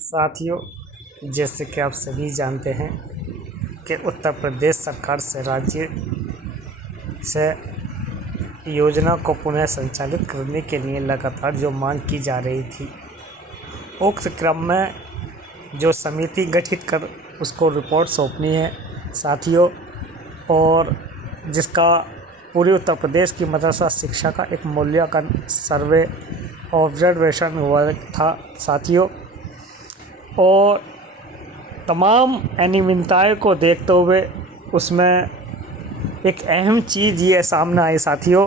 साथियों, जैसे कि आप सभी जानते हैं कि उत्तर प्रदेश सरकार से राज्य से योजना को पुनः संचालित करने के लिए लगातार जो मांग की जा रही थी, उक्त क्रम में जो समिति गठित कर उसको रिपोर्ट सौंपनी है साथियों, और जिसका पूरे उत्तर प्रदेश की मदरसा शिक्षा का एक मूल्यांकन सर्वे ऑब्जर्वेशन हुआ था साथियों। और तमाम अनियमितताओं को देखते हुए उसमें एक अहम चीज़ ये सामने आई साथियों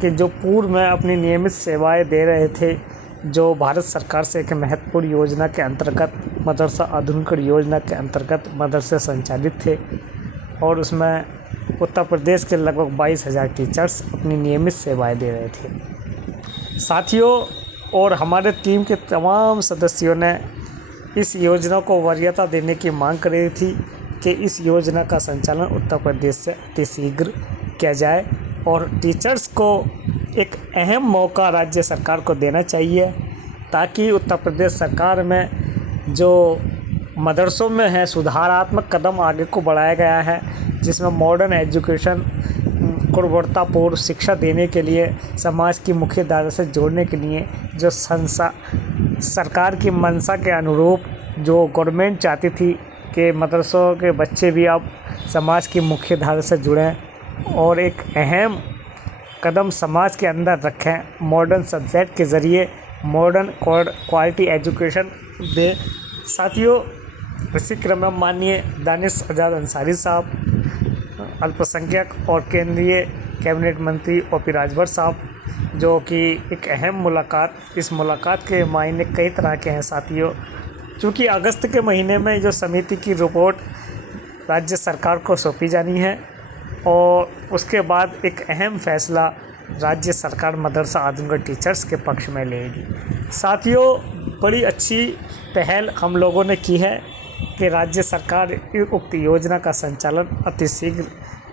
कि जो पूर्व में अपनी नियमित सेवाएं दे रहे थे, जो भारत सरकार से एक महत्वपूर्ण योजना के अंतर्गत मदरसा आधुनिकीकरण योजना के अंतर्गत मदरसे संचालित थे, और उसमें उत्तर प्रदेश के लगभग 22,000 टीचर्स अपनी नियमित सेवाएं दे रहे थे साथियों। और हमारे टीम के तमाम सदस्यों ने इस योजना को वरीयता देने की मांग कर रही थी कि इस योजना का संचालन उत्तर प्रदेश से अतिशीघ्र किया जाए, और टीचर्स को एक अहम मौका राज्य सरकार को देना चाहिए, ताकि उत्तर प्रदेश सरकार में जो मदरसों में है सुधारात्मक कदम आगे को बढ़ाया गया है, जिसमें मॉडर्न एजुकेशन गुणवत्तापूर्ण शिक्षा देने के लिए समाज की मुख्य धारा से जोड़ने के लिए जो सरकार की मंशा के अनुरूप जो गवर्नमेंट चाहती थी कि मदरसों के बच्चे भी अब समाज की मुख्य धारा से जुड़ें और एक अहम कदम समाज के अंदर रखें, मॉडर्न सब्जेक्ट के ज़रिए मॉडर्न क्वालिटी एजुकेशन दें साथियों। इसी क्रम में माननीय दानिश आज़ाद अंसारी साहब, अल्पसंख्यक और केंद्रीय कैबिनेट मंत्री ओपी राजभर साहब, जो कि एक अहम मुलाकात, इस मुलाकात के मायने कई तरह के हैं साथियों। चूँकि अगस्त के महीने में जो समिति की रिपोर्ट राज्य सरकार को सौंपी जानी है, और उसके बाद एक अहम फैसला राज्य सरकार मदरसा आधुनिक टीचर्स के पक्ष में लेगी साथियों। बड़ी अच्छी पहल हम लोगों ने की है कि राज्य सरकार उक्त योजना का संचालन अतिशीघ्र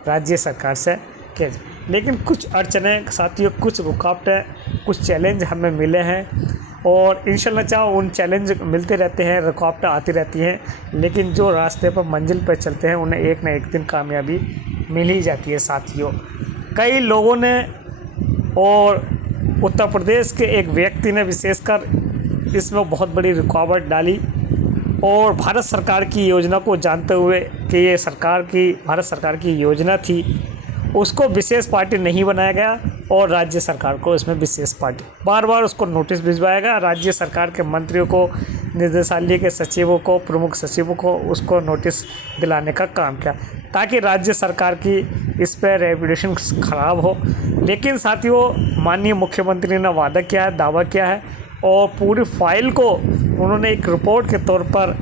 राज्य सरकार से किया जाए, लेकिन कुछ अड़चनें साथियों, कुछ रुकावटें, कुछ चैलेंज हमें मिले हैं, और इंशाल्लाह चाहो उन चैलेंज मिलते रहते हैं, रुकावटें आती रहती हैं, लेकिन जो रास्ते पर मंजिल पर चलते हैं उन्हें एक न एक दिन कामयाबी मिल ही जाती है साथियों। कई लोगों ने और उत्तर प्रदेश के एक व्यक्ति ने विशेषकर इसमें बहुत बड़ी रुकावट डाली, और भारत सरकार की योजना को जानते हुए कि ये भारत सरकार की योजना थी, उसको विशेष पार्टी नहीं बनाया गया, और राज्य सरकार को इसमें विशेष पार्टी बार बार उसको नोटिस भिजवाया गया। राज्य सरकार के मंत्रियों को, निदेशालय के सचिवों को, प्रमुख सचिवों को उसको नोटिस दिलाने का काम किया, ताकि राज्य सरकार की इस पर रेपुटेशन ख़राब हो। लेकिन साथियों, माननीय मुख्यमंत्री ने वादा किया है, दावा किया है, और पूरी फाइल को उन्होंने एक रिपोर्ट के तौर पर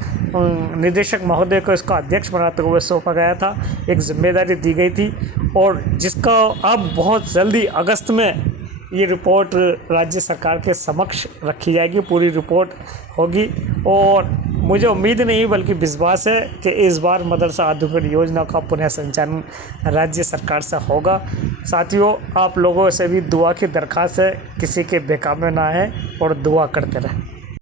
निदेशक महोदय को इसका अध्यक्ष बनाते हुए सौंपा गया था, एक जिम्मेदारी दी गई थी, और जिसका अब बहुत जल्दी अगस्त में ये रिपोर्ट राज्य सरकार के समक्ष रखी जाएगी, पूरी रिपोर्ट होगी। और मुझे उम्मीद नहीं बल्कि विश्वास है कि इस बार मदरसा आधुनिकीकरण योजना का पुनः संचालन राज्य सरकार से होगा साथियों। आप लोगों से भी दुआ की दरख्वास्त है, किसी के बेकाम में ना आए और दुआ करते रहें।